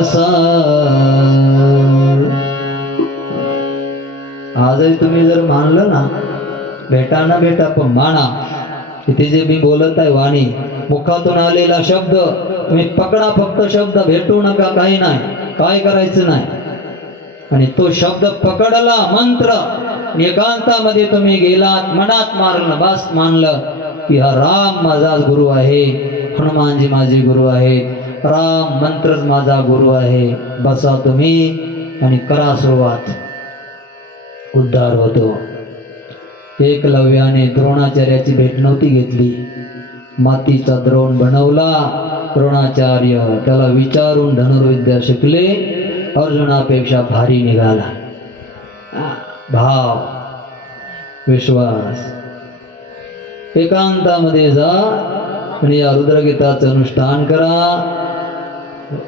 बसा. आजही तुम्ही जर मानलं ना, भेटा ना भेटा पण माना. इथे जे मी बोलत आहे वाणी, मुखातून आलेला शब्द तुम्ही पकडा. फक्त शब्द भेटू नका, काही नाही, काय करायचं नाही. आणि तो शब्द पकडला, मंत्र एकांतामध्ये तुम्ही गेलात, मनात मारलं, बस मानलं की हा राम माझा गुरु आहे, हनुमानजी माझे गुरु आहेत, राम मंत्रच माझा गुरु आहे. बसा तुम्ही आणि करा सुरुवात. उद्धार होतो. एकलव्याने द्रोणाचार्याची भेट नव्हती घेतली. मातीचा द्रोण बनवला द्रोणाचार्य, त्याला विचारून धनुर्विद्या शिकले. अर्जुनापेक्षा भारी निघाला. भाव, विश्वास. एकांतामध्ये जा आणि या रुद्रगीताचं अनुष्ठान करा.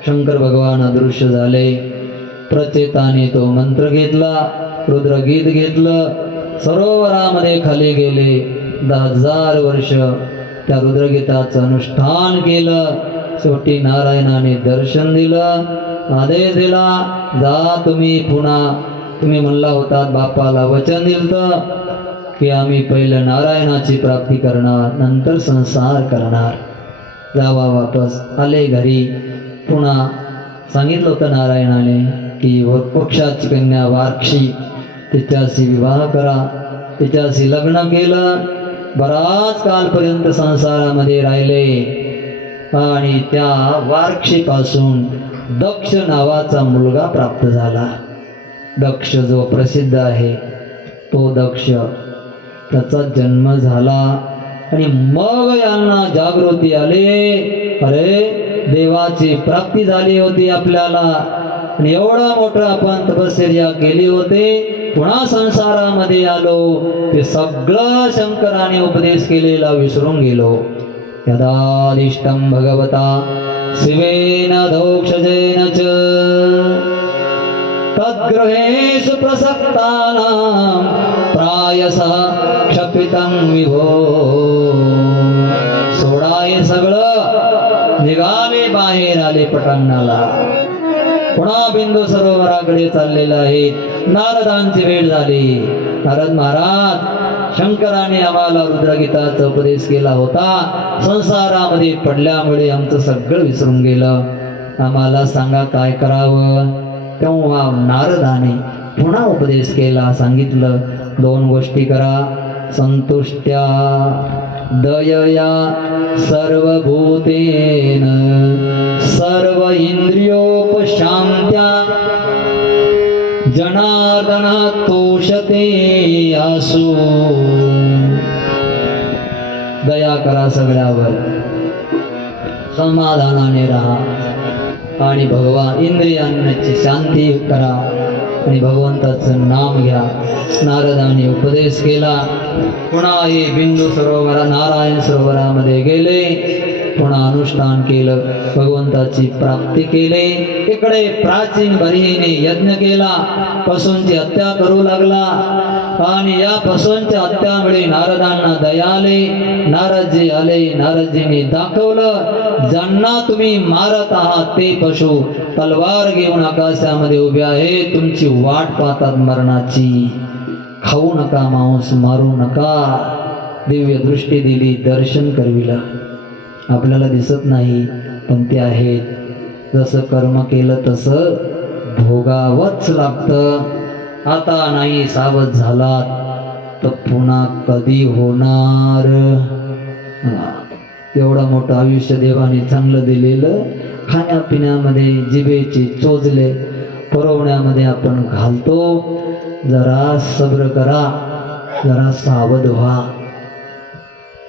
शंकर भगवान अदृश्य झाले. प्रचेताने तो मंत्र घेतला, रुद्रगीत घेतलं, सरोवरामध्ये खाली गेले. 10,000 वर्ष त्या रुद्रगीताचं अनुष्ठान केलं. शेवटी नारायणाने दर्शन दिलं, आदेश दिला, जा तुम्ही पुन्हा. तुम्ही म्हणला होता, बापाला वचन दिलं की आम्ही पहिलं नारायणाची प्राप्ती करणार, नंतर संसार करणार. जावा वापस. आले घरी. पुन्हा सांगितलं होतं नारायणाने की पक्षाची कन्या वार्क्षी, तिच्याशी विवाह करा. तिच्याशी लग्न केलं. बराच कालपर्यंत संसारामध्ये राहिले. आणि त्या वार्क्षीपासून दक्ष नावाचा मुलगा प्राप्त झाला. दक्ष जो प्रसिद्ध आहे तो दक्ष, त्याचा जन्म झाला. आणि मग यांना जागृती आली, अरे देवाची प्राप्ती झाली होती आपल्याला, आणि एवढा मोठा आपण तपश्चर्या केली होती, पुन्हा संसारामध्ये आलो, ते सगळं शंकराने उपदेश केलेला विसरून गेलो. यदादिष्टं भगवता शिवेन धोक्षजेन च तद्गृहेषु प्रसक्तानां प्रायसः क्षपितं विभो. सोडाय सगळं, निघाले बाहेर, आले पटांगणाला. पुन्हा बिंदू सरोवराकडे चाललेला आहे. नारदांची भेट झाली. नारद महाराज, शंकराने आम्हाला रुद्रगीताचा उपदेश केला होता, संसारामध्ये पडल्यामुळे आमचं सगळं विसरून गेलं, आम्हाला सांगा काय करावं. तेव्हा नारदाने पुन्हा उपदेश केला. सांगितलं 2 गोष्टी करा. संतुष्ट्या दयया सर्वभूतेन सर्व इंद्रियोपशांत्या जनार्दन तोषते आसु. दया करा सगळ्यावर, समाधानाने राहा आणि भगवान इंद्रियांची शांती करा आणि भगवंताचं नाम घ्या. नारदाने उपदेश केला. पुन्हा हे बिंदू सरोवरा नारायण सरोवरामध्ये गेले. पुन्हा अनुष्ठान केलं, भगवंताची प्राप्ती केली. इकडे प्राचीन बरीने यज्ञ केला, पशूंची हत्या करू लागला. आणि या पशूंच्या हत्यामुळे नारदांना दया आले. नारदजी आले. नारदजींनी दाखवलं, ज्यांना तुम्ही मारत आहात ते पशु तलवार घेऊन आकाशामध्ये उभे आहेत, तुमची वाट पाहतात मरणाची. खाऊ नका, मांस मारू नका. दिव्य दृष्टी दिली, दर्शन करविलं. आपल्याला दिसत नाही पण ते आहेत. जसं कर्म केलं तसं भोगावंच लागतं. आता नाही सावध झालात तर पुन्हा कधी होणार. एवढं मोठं आयुष्य देवाने चांगलं दिलेलं, खाण्यापिण्यामध्ये जिभेचे चोचले पुरवण्यामध्ये आपण घालतो. जरा सब्र करा, जरा सावध व्हा.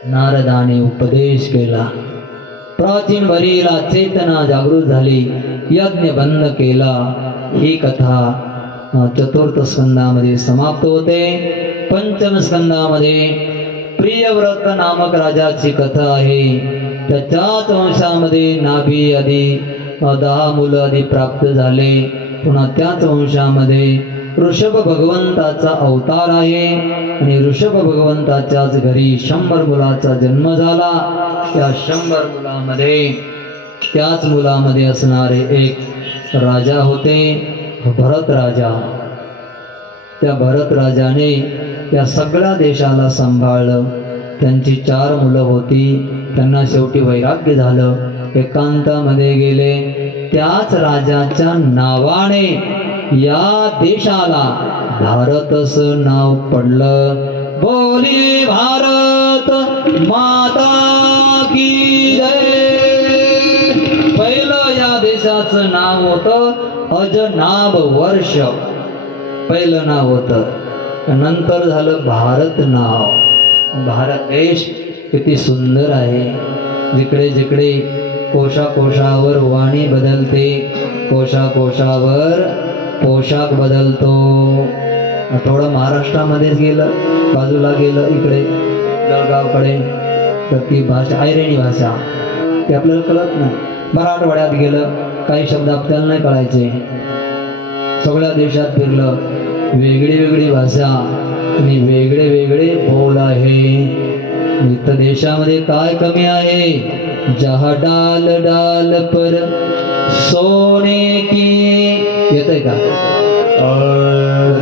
नारदाने उपदेश केला. प्राचीन बरीला चेतना जागृत झाली. यज्ञ बंद केला. ही कथा 4th स्कंदामध्ये समाप्त होते. 5म स्कंदामध्ये प्रियव्रत नामक राजाची कथा आहे. त्याच्याच वंशामध्ये नाभी आदी 10 मुलं आदी प्राप्त झाले. पुन्हा त्याच वंशामध्ये ऋषभ भगवंताचा अवतार आहे आणि ऋषभ भगवंताच्याच घरी 100 मुलाचा जन्म झाला. त्या 100 मुलामध्ये त्याच मुलामध्ये असणारे एक राजा होते भरत राजा. त्या भरत राजाने त्या सगळ्या देशाला सांभाळलं. त्यांची 4 मुलं होती. त्यांना शेवटी वैराग्य झालं, एकांतामध्ये गेले. त्याच राजाच्या नावाने या देशाला भारतच नाव पडलं. बोली भारत माता की जय. पहिलं या देशाचं नाव होतं अजनाभ वर्ष, पहिलं नाव होतं. नंतर झालं भारत नाव. भारत देश किती सुंदर आहे. जिकडे जिकडे कोशाकोशावर वाणी बदलते, कोशाकोशावर पोशाख बदलतो. थोडं महाराष्ट्रामध्येच गेलं, बाजूला गेलं इकडे जळगावकडे, तर ती भाषा ऐरेणी भाषा, ती आपल्याला कळत नाही. मराठवाड्यात गेलं, काही शब्द आपल्याला नाही कळायचे. सगळ्या देशात फिरलं, वेगळी वेगळी भाषा आणि वेगळे वेगळे बोल आहे. इथं देशामध्ये काय कमी आहे? जहा डाल डाल पर सोने की, येतंय का?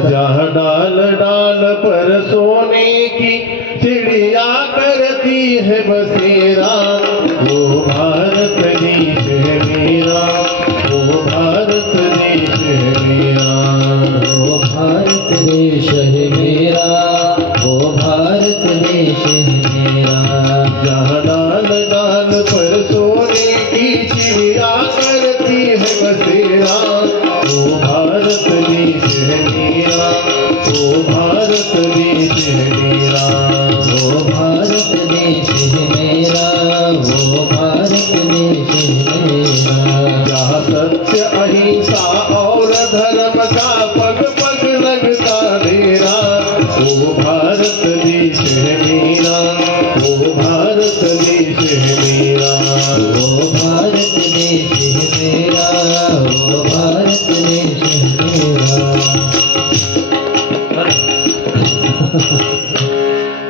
जहाँ डाल डाल पर सोने की चिड़िया करती है बसेरा, वो भारत देश है मेरा, वो भारत देश है मेरा, वो भारत देश है मेरा, वो भारत देश है मेरा. जहाँ डाल डाल पर सोने की चिड़िया करती है बसेरा, वो भारत देश है मेरा, वो भारत देश है मेरा, वो भारत देश है मेरा, वो भारत देश है मेरा. जहाँ सत्य अहिंसा और धर्म का पग पग लगता डेरा, वो भारत देश है मेरा, वो भारत देश है मेरा, वो भारत देश है मेरा, वो भारत देश है मेरा.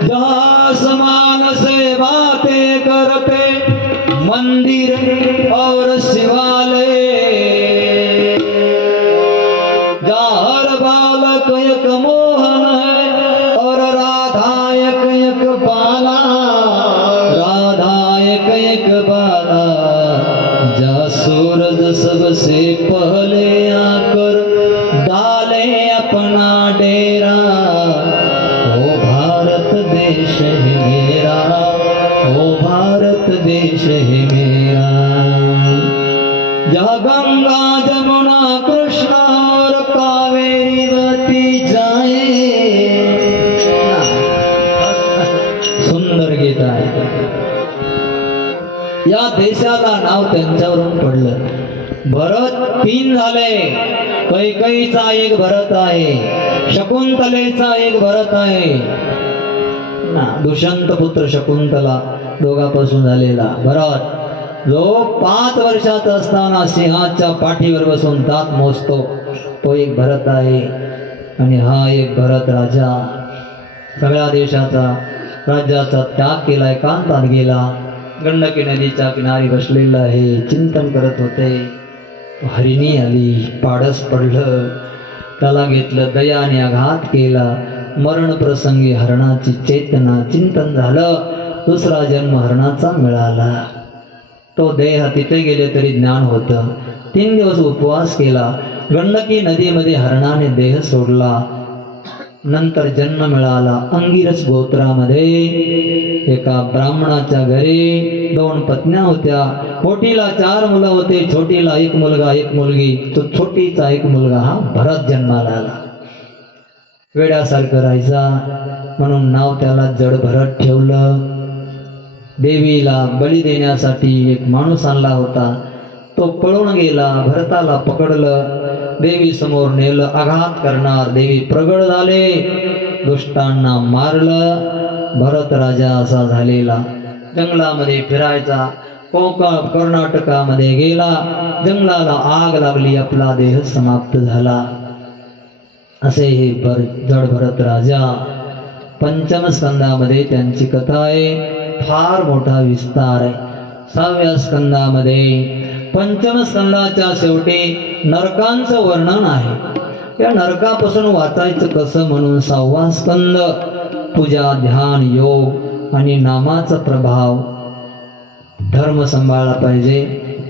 जहाँ समान से बातें करते मंदिर और शिवालय, जहाँ हर बालक एक मोहन है और राधा एक बाला, राधा एक बाला. जहाँ सूरज सबसे पहले आकर डाले अपना डेरा, वो भारत देश है मेरा, वो भारत देश है मेरा. जहाँ गंगा जमुना कृष्णा और कावेरी बहती जाए. सुंदर गीत आहे. या देशाला नाव त्यांच्यावरून पडलं. भरत 3 झाले. कैकईचा एक भरत आहे, शकुंतलेचा एक भरत आहे ना. दुष्यंत पुत्र शकुंतला दोघांपासून झालेला भरत, जो 5 वर्षाचा असताना सिंहाच्या पाठीवर बसून दात मोजतो, तो एक भरत आहे. आणि हा एक भरत राजा सगळ्या देशाचा राज्याचा त्याग केला, एकांतात गेला. गंडकी नदीच्या किनारी बसलेला आहे, चिंतन करत होते. हरिणी आली, पाडस पडलं, त्याला घेतलं, दयाने आघात केला. मरण प्रसंगी हरणाची चेतना, चिंतन झालं, दुसरा जन्म हरणाचा मिळाला. तो देह तिथे गेले तरी ज्ञान होतं. 3 दिवस उपवास केला. गंडकी नदीमध्ये हरणाने देह सोडला. नंतर जन्म मिळाला अंगिरस गोत्रामध्ये. एका ब्राह्मणाच्या घरी 2 पत्न्या होत्या. मोठीला 4 मुलं होते, छोटीला 1 मुलगा 1 मुलगी. तो छोटीचा 1 मुलगा हा भरत जन्माला आला. वेड्यासारखं राहायचा म्हणून नाव त्याला जड भरत ठेवलं. देवीला बळी देण्यासाठी एक माणूस आणला होता, तो पळून गेला. भरताला पकडलं, देवी समोर नेलं, आघात करणार. देवी प्रगट झाले, दुष्टांना मारलं. भरत राजा असा झालेला. जंगलामध्ये फिरायचा. कोकण कर्नाटकामध्ये गेला, जंगलाला आग लागली, आपला देह समाप्त झाला. असे हे जड भरत राजा. पंचम स्कंदामध्ये त्यांची कथा आहे. फार मोठा विस्तार आहे. 6व्या स्कंदामध्ये पंचम स्कंदाच्या शेवटी नरकांचं वर्णन आहे. या नरकापासून वाचायचं कसं म्हणून 6वा स्कंद पूजा, ध्यान, योग आणि नामाचा प्रभाव, धर्म सांभाळला पाहिजे.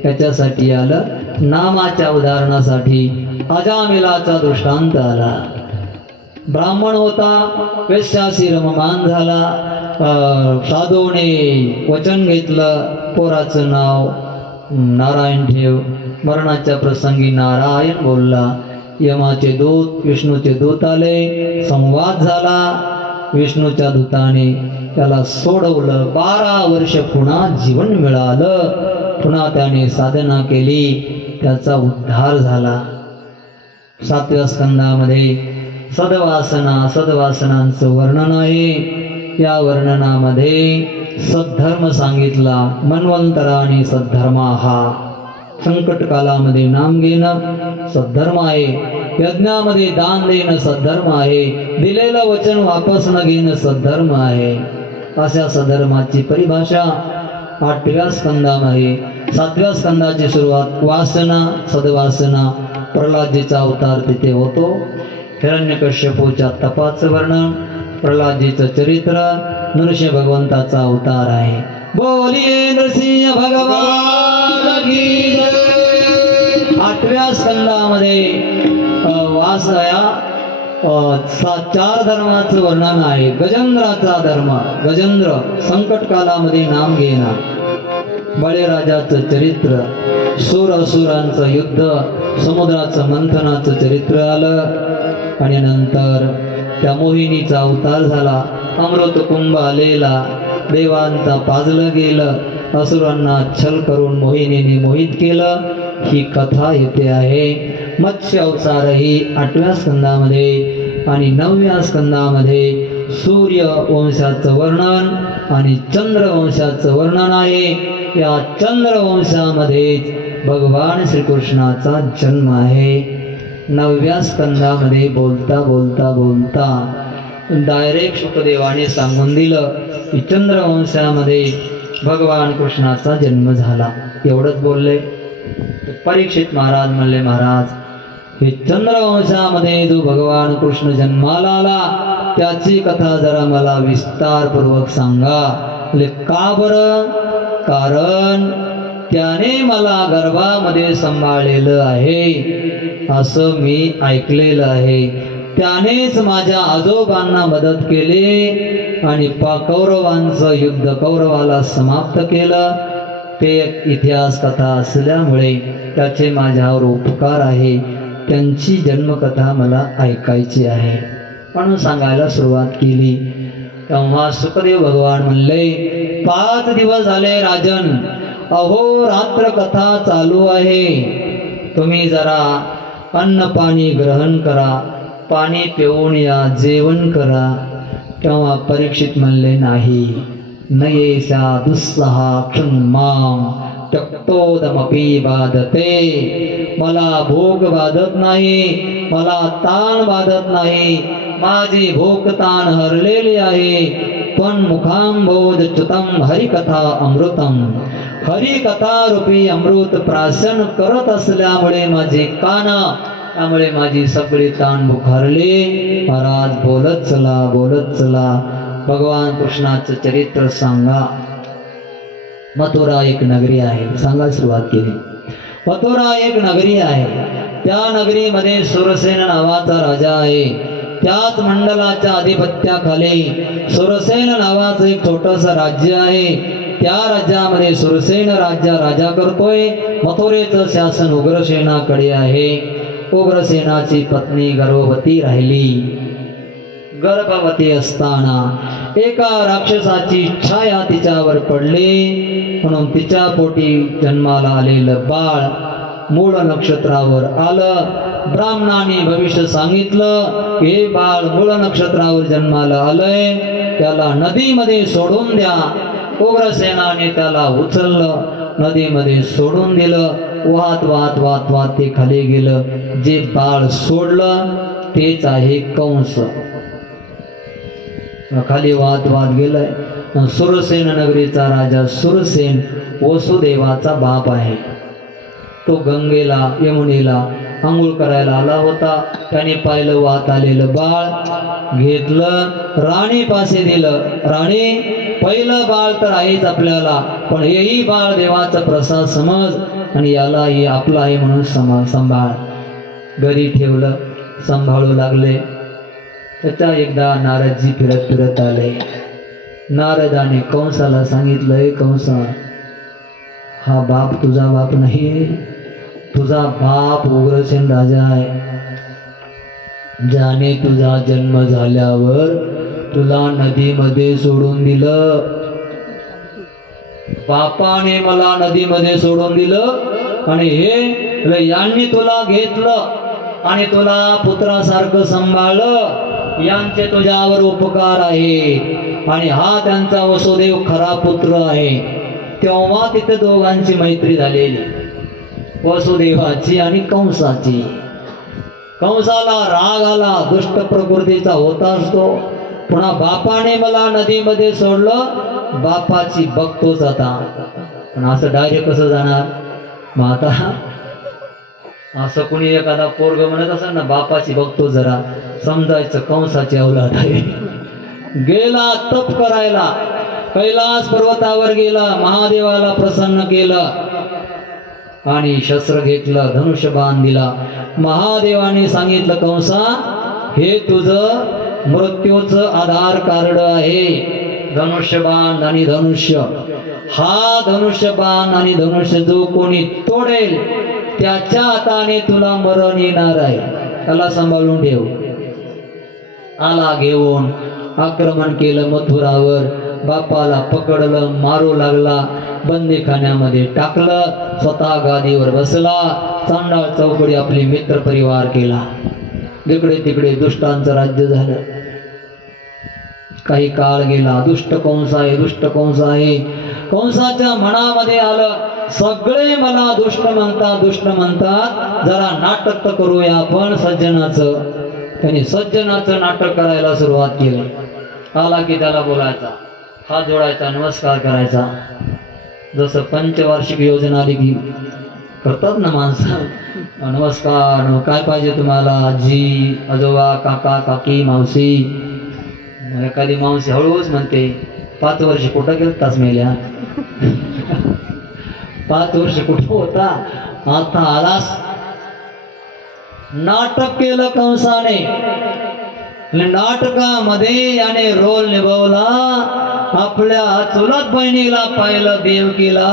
त्याच्यासाठी आलं नामाच्या उदाहरणासाठी अजामिलाचा दृष्टांत आला. ब्राह्मण होता, वेश्याशी रममान झाला. साधूने वचन घेतलं, पोराचं नाव नारायण ठेव. मरणाच्या प्रसंगी नारायण बोलला. यमाचे दूत, विष्णूचे दूत आले, संवाद झाला. विष्णूच्या दूताने त्याला सोडवलं. 12 वर्ष पुन्हा जीवन मिळालं. पुन्हा त्याने साधना केली, त्याचा उद्धार झाला. 7व्या स्कंदामध्ये सद्वासनांचं वर्णन आहे. या वर्णनामध्ये सद्धर्म सांगितला. मन्वंतराने सद्धर्मा हा संकट कालामध्ये नाम घेणं सद्धर्म आहे. यज्ञामध्ये दान देणं सद्धर्म आहे. दिलेलं वचन वापस न घेणं सद्धर्म आहे. अशा सद्धर्माची परिभाषा 8व्या स्कंदामध्ये. 7व्या स्कंदाची सुरुवात वासना, सद्वासना, प्रल्हादजीचा अवतार तिथे होतो. हिरण्यकश्यपूच्या तपाचं वर्णन, प्रल्हादजीचं चरित्र, नृसिंह भगवंताचा अवतार आहे. बोलिये नृसिंह भगवान की जय. 8व्या स्कंदामध्ये वासया 4 धर्माचं वर्णन आहे. गजेंद्राचा धर्म, गजेंद्र संकट कालामध्ये नाम घेणं. बळीराजाचं चरित्र, सूर असुरांचं युद्ध, समुद्राचं मंथनाचं चरित्र आलं. आणि नंतर त्या मोहिनीचा अवतार झाला. अमृत कुंभ आलेला, देवांचा पाजलं गेलं, असुरांना छल करून मोहिनीने मोहित केलं. ही कथा येथे आहे. मत्स्य अवतार ही 8व्या स्कंदामध्ये. आणि 9व्या स्कंदामध्ये सूर्य वंशाचं वर्णन आणि चंद्रवंशाचं वर्णन आहे. या चंद्रवंशामध्येच भगवान श्रीकृष्णाचा जन्म आहे. 9व्या स्कंदामध्ये बोलता बोलता बोलता डायरेक्ट शुकदेवाने सांगून दिलं की चंद्रवंशामध्ये भगवान कृष्णाचा जन्म झाला. एवढंच बोलले. परीक्षित महाराज म्हणले, महाराज हे चंद्रवंशामध्ये जो भगवान कृष्ण जन्माला आला त्याची कथा जरा मला विस्तारपूर्वक सांगा. का बरं? कारण त्याने मला गर्भामध्ये सांभाळलेलं आहे असं मी ऐकलेलं आहे. त्यानेच माझ्या आजोबांना मदत केली आणि कौरवांचं युद्ध कौरवाला समाप्त केलं. ते एक इतिहास कथा असल्यामुळे त्याचे माझ्यावर उपकार आहे. त्यांची जन्मकथा मला ऐकायची आहे म्हणून सांगायला सुरुवात केली. तेव्हा सुखदेव भगवान म्हणले, 5 दिवस झाले राजन, अहो रात्र कथा चालू आहे. तुम्ही जरा अन्न पाणी ग्रहण करा, पाणी पिऊन या, जेवण करा. तेव्हा परीक्षित म्हणले, नाही, नयेशा दुस्सहा क्षुन्माम त्यक्तोदमपि बाधते. मला भूक बाधत नाही, मला ताण बाधत नाही. माझी भूक ताण हरलेली आहे. पण मुखांबोध च्युतम हरिकथा अमृतम, हरिकथा रूपी अमृत प्राशन करत असल्यामुळे माझे कान, त्यामुळे माझी सगळी ताण बुखारली. महाराज बोलत चला, बोलत चला. भगवान कृष्णाचं चरित्र सांगा. मथुरा एक नगरी आहे. सांगा सुरुवात केली. मथुरा एक नगरी आहे. त्या नगरीमध्ये सुरसेन नावाचा राजा आहे. त्याच मंडलाच्या अधिपत्याखाली सुरसेन नावाचं एक छोटस राज्य आहे. त्या राज्यामध्ये सुरसेन राजा करतोय. मथुरेचं शासन उग्रसेनाकडे आहे. उग्रसेनाची पत्नी गर्भवती राहिली. गर्भवती असताना एका राक्षसाची छाया तिच्यावर पडली म्हणून तिच्या पोटी जन्माला आलेलं बाळ मूळ नक्षत्रावर आलं. ब्राह्मणाने भविष्य सांगितलं, हे बाळ मूळ नक्षत्रावर जन्माला आलंय, त्याला नदीमध्ये सोडून द्या. उग्रसेनाने त्याला उचललं, नदीमध्ये सोडून दिलं. वाहत वाहत वाहत वाहत ते खाली गेलं. जे बाळ सोडलं तेच आहे कंस. खाली वाहत वाहत गेलाय. सुरसेन नगरीचा राजा सुरसेन वसुदेवाचा बाप आहे. तो गंगेला यमुनेला आंघोळ करायला आला होता. त्याने पाहिलं वाहत आलेलं बाळ, घेतलं, राणीपाशी दिलं. राणी, पहिलं बाळ तर आहेच आपल्याला, पण हेही बाळ देवाचा प्रसाद समज आणि याला हे आपला आहे म्हणून सांभाळ. घरी ठेवलं, सांभाळू लागले. त्याच्या एकदा नारदजी फिरत फिरत आले. नारदाने कंसाला सांगितलंय, कंसा, हा बाप तुझा बाप नाही, तुझा बाप उग्रसेन राजा आहे, ज्याने तुझा जन्म झाल्यावर तुला नदीमध्ये सोडून दिलं. बापाने मला नदीमध्ये सोडून दिलं आणि हे यांनी तुला घेतलं आणि तुला पुत्रासारखं सांभाळलं. यांचे तुझ्यावर उपकार आहे आणि हा त्यांचा वसुदेव खरा पुत्र आहे. तेव्हा तिथे दोघांची मैत्री झालेली, वसुदेवाची आणि कंसाची. कंसाला राग आला, दुष्ट प्रकृतीचा होता असतो. पुन्हा बापाने मला नदीमध्ये सोडलं, बापाची बघतोच आता. पण असं डायरेक्ट कसं जाणार? मग आता असं कोणी एखादा पोरग म्हणत असेल ना, बापाची बघतो, जरा समजायचं कंसाची अवलाद आहे. गेला तप करायला, कैलास पर्वतावर गेला, महादेवाला प्रसन्न केलं आणि शस्त्र घेतलं, धनुष्यबाण दिला. महादेवाने सांगितलं, कंसा, हे तुझं मृत्यूचं आधार कार्ड आहे, धनुष्यबाण आणि धनुष्य. हा धनुष्यबाण आणि धनुष्य जो कोणी तोडेल त्याच्या हाताने तुला मरण येणार आहे, त्याला सांभाळून ठेव. आला घेऊन, आक्रमण केलं मथुरावर, बापाला पकडलं, मारू लागला, बंदीखान्यामध्ये टाकलं, स्वतः गादीवर बसला, चांडाळ चौकडी आपली मित्र परिवार केला. इकडे तिकडे दुष्टांचं राज्य झालं. काही काळ गेला, दुष्ट कंस आहे, दुष्ट कंस आहे. कंसाच्या मनामध्ये आलं, सगळे मला दुष्ट म्हणतात, दुष्ट म्हणतात, जरा नाटक तर करूया आपण सज्जनाचं. त्यांनी सज्जनाचं नाटक करायला सुरुवात केली. आला की त्याला बोलायचा, हात जोडायचा, नमस्कार करायचा. जसं पंचवार्षिक योजना आली की करतात ना माणसं, नमस्कार, काय पाहिजे तुम्हाला, आजी, आजोबा, काका, काकी, मावशी. एखादी मावशी हळूच म्हणते, 5 वर्ष कुठं गेलतास मेल्या? 5 वर्ष कुठं होता, आता आलास? नाटक केलं कंसाने. नाटकामध्ये याने रोल निभावला. आपल्या चुलत बहिणीला पाहिलं, देवकीला,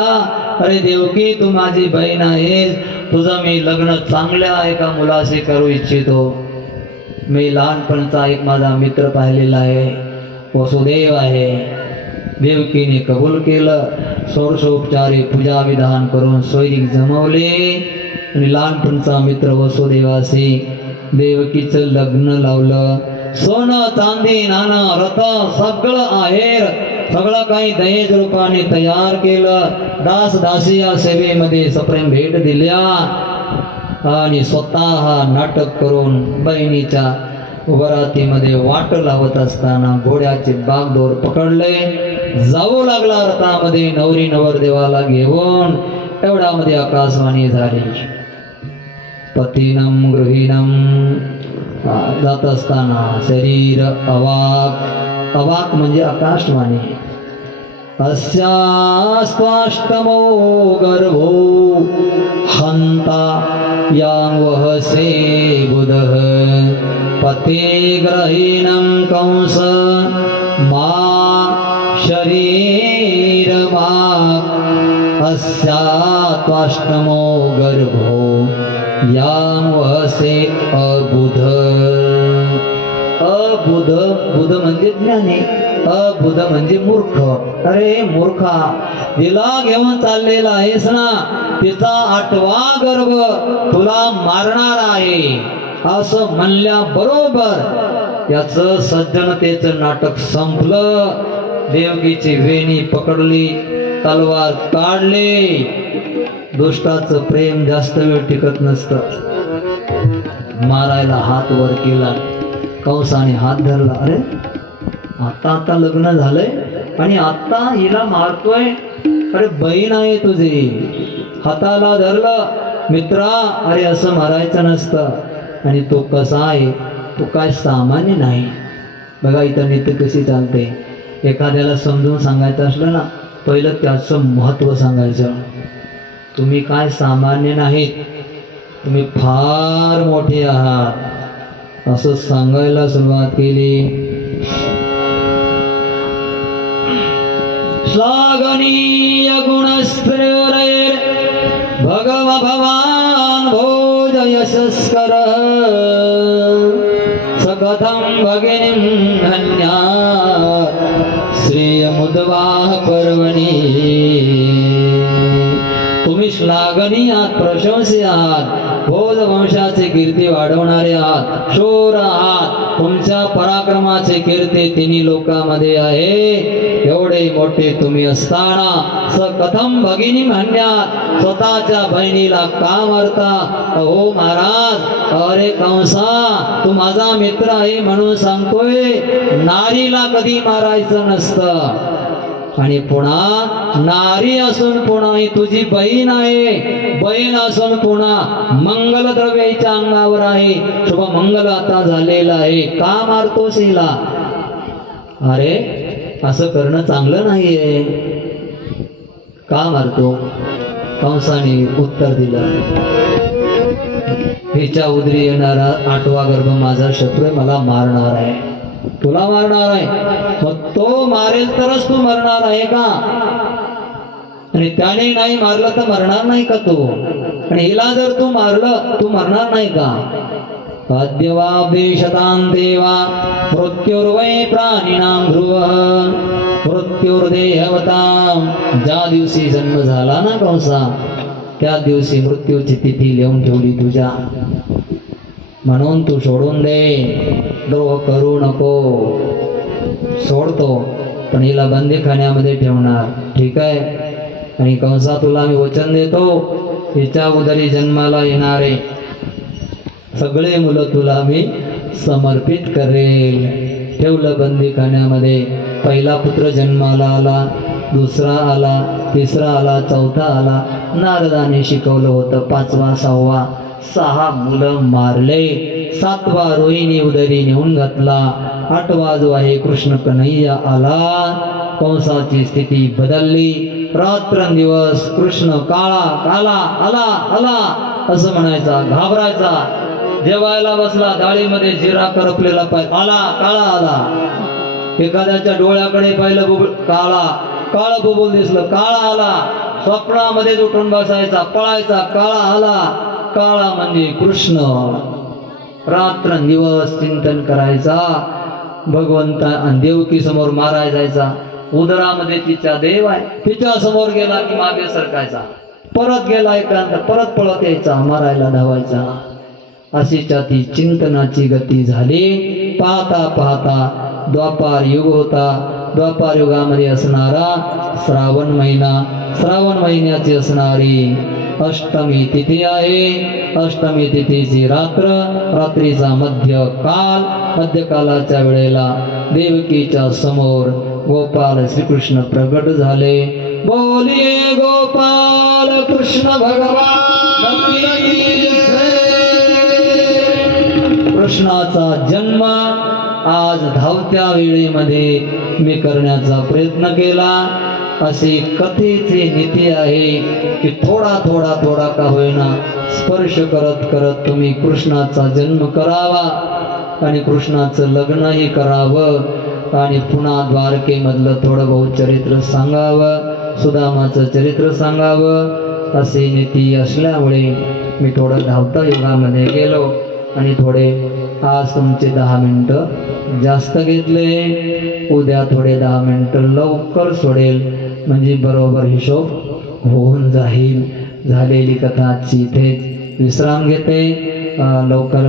अरे देवकी, तू माझी बहीण आहेस, तुझं मी लग्न चांगल्या एका मुलाशी करू इच्छितो. मी लहानपणचा एक माझा मित्र पाहिलेला आहे, वसुदेव आहे. देवकीने कबूल केलं. षोडशोपचारे पूजा विधान करून सोयरीक जमवले आणि लहानपणचा मित्र वसुदेवाशी देवकीचं लग्न लावलं. सोनं, चांदी, नाणं, रथ, सगळं आहेर, सगळं काही दहेज रूपाने तयार केलं. दास दासी या सेवेमध्ये सप्रेम भेट दिल्या आणि स्वतः नाटक करून बहिणीच्या वरातीमध्ये वाट लावत असताना घोड्याचे बागडोर पकडले, जाऊ लागला रथामध्ये नवरी नवरदेवाला घेऊन. एवढ्यामध्ये आकाशवाणी झाली. पतीनम गृहिणम, जात असताना शरीर अवाक, अवाक म्हणजे आकाशवाणी. अस्यास्त्वाष्टमो गर्भो हंता यांवहसे बुधः पते ग्रहीणं कंस मा शरीरमा. अस्यात्वाष्टमो गर्भो यांवहसे अबुध. अबुध, बुध म्हणजे ज्ञानी, अबुध म्हणजे मूर्ख. अरे मूर्खा, तिला घेऊन चाललेला आहेस ना, तिचा 8वा गर्भ तुला मारणार आहे, असं म्हणल्या बरोबर याच सज्जनतेचं नाटक संपलं. देवकीची वेणी पकडली, तलवार काढली. दुष्टाचं प्रेम जास्त वेळ टिकत नसतं. मारायला हात वर केला, कंसाने हात धरला. अरे आता आता लग्न झालंय आणि आता हिला मारतोय? अरे बहीण आहे तुझी. हाताला धरलं, मित्रा, अरे असं मारायचं नसतं. आणि तो कसा आहे, तो काय सामान्य नाही. बघा इथं नीती कशी चालते. एखाद्याला समजून सांगायचं असलं ना, पहिलं त्याचं महत्त्व सांगायचं. तुम्ही काय सामान्य नाहीत, तुम्ही फार मोठे आहात असं सांगायला सुरुवात केली. श्लाघनीय गुणस्फुरैर् भगव भवान् भोज यशस्कर सकथं भगिनीं हन्यात् श्रेयमुद्वाह पर्वणि. तुम्ही श्लाघनीय आहात, प्रशंसी आहात, भोज वंशाचे कीर्ती वाढवणारे आहात, शूर आहात. तुमच्या पराक्रमाचे कीर्ती तिन्ही लोकांमध्ये आहे. एवढे मोठे तुम्ही असताना स कथम भगिनी म्हणण्यात स्वतःच्या बहिणीला का मारता. अहो महाराज, अरे कंसा, तू माझा मित्र आहे म्हणून सांगतोय, नारीला कधी मारायचं नसतं. आणि पुन्हा नारी असून पुन्हा ही तुझी बहीण आहे, बहीण असून पुन्हा मंगल द्रव्याच्या अंगावर आहे, शुभ मंगल आता झालेलं आहे, का मारतोस हिला. अरे असं करणं चांगलं नाहीये, का मारतो. कंसाने उत्तर दिलं, हिच्या उदरी येणारा 8वा गर्भ माझा शत्रू आहे, मला मारणार आहे, तुला मारणार आहे. मग तो मारेल तरच तू मरणार आहे का. आणि त्याने नाही मारलं तर मरणार नाही का तू. आणि हिला जर तू मारलं, तू मरणार नाही का. अद्यवादेशतां देवा मृत्युर्वै प्राणिनां ध्रुवः मृत्युर्देहवतां. ज्या दिवशी जन्म झाला ना कंसा, त्या दिवशी मृत्यूची तिथी लिहून ठेवली तुझ्या. म्हणून तू सोडून दे, द्रोह करू नको. सोडतो पण हिला बंदीखान्यामध्ये ठेवणार, ठीक आहे. आणि कंसा, तुला मी वचन देतो, हिच्या उदरी जन्माला येणारे सगळे मुलं तुला मी समर्पित करेल. ठेवलं बंदीखान्यामध्ये. पहिला पुत्र जन्माला आला, दुसरा आला, तिसरा आला, चौथा आला. नारदाने शिकवलं होतं, 5वा 6वा 6 मुलं मारले. 7वा रोहिणी उदरी नेऊन घातला. 8वा जो आहे कृष्ण कन्हैया आला. कंसाची स्थिती बदलली. रात्रंदिवस कृष्ण काळा काला आला आला असं म्हणायचा, घाबरायचा. जेवायला बसला, डाळीमध्ये जिरा करपलेला पाहिजे, आला काळा आला. एखाद्याच्या डोळ्याकडे पाहिलं, काळा काळ बुबुल दिसलं, काळा आला. स्वप्नामध्ये उठून बसायचा, पळायचा, काळा आला. काळा म्हणजे कृष्ण. रात्रंदिवस चिंतन करायचा. भगवंता आणि देवकी समोर मारायला जायचा. उदरामध्ये तिच्या देव आहे, तिच्या समोर गेला की मागे सरकायचा, परत गेला एकांत, परत पळत यायचा, मारायला धावायचा. अशीच्या ती चिंतनाची गती झाली. पाहता पाहता द्वापार युग होता. द्वापार युगामध्ये असणारा श्रावण महिना, श्रावण महिन्याची असणारी अष्टमी तिथी आहे. अष्टमी तिथीची रात्र, रात्रीचा मध्यकाल. मध्यकालाच्या वेळेला देवकीच्या समोर गोपाल श्रीकृष्ण प्रगट झाले. बोलिये गोपाल कृष्ण भगवान की जय. कृष्णाचा जन्म आज धावत्या वेळेमध्ये मी करण्याचा प्रयत्न केला. अशी कथेची नीती आहे की थोडा थोडा थोडा का होईना स्पर्श करत करत तुम्ही कृष्णाचा जन्म करावा आणि कृष्णाचं लग्नही करावं आणि पुन्हा द्वारकेमधलं थोडं बहुत चरित्र सांगावं, सुदामाचं चरित्र सांगावं. अशी नीती असल्यामुळे मी थोडं धावता युगामध्ये गेलो आणि थोडे आज तुमचे 10 मिनिटं जास्त घेतले. उद्या थोडे 10 मिनिटं लवकर सोडेल, म्हणजे बरोबर हिशोब होऊन जाईल. झालेली कथा आजची इथे विश्राम घेते. लवकर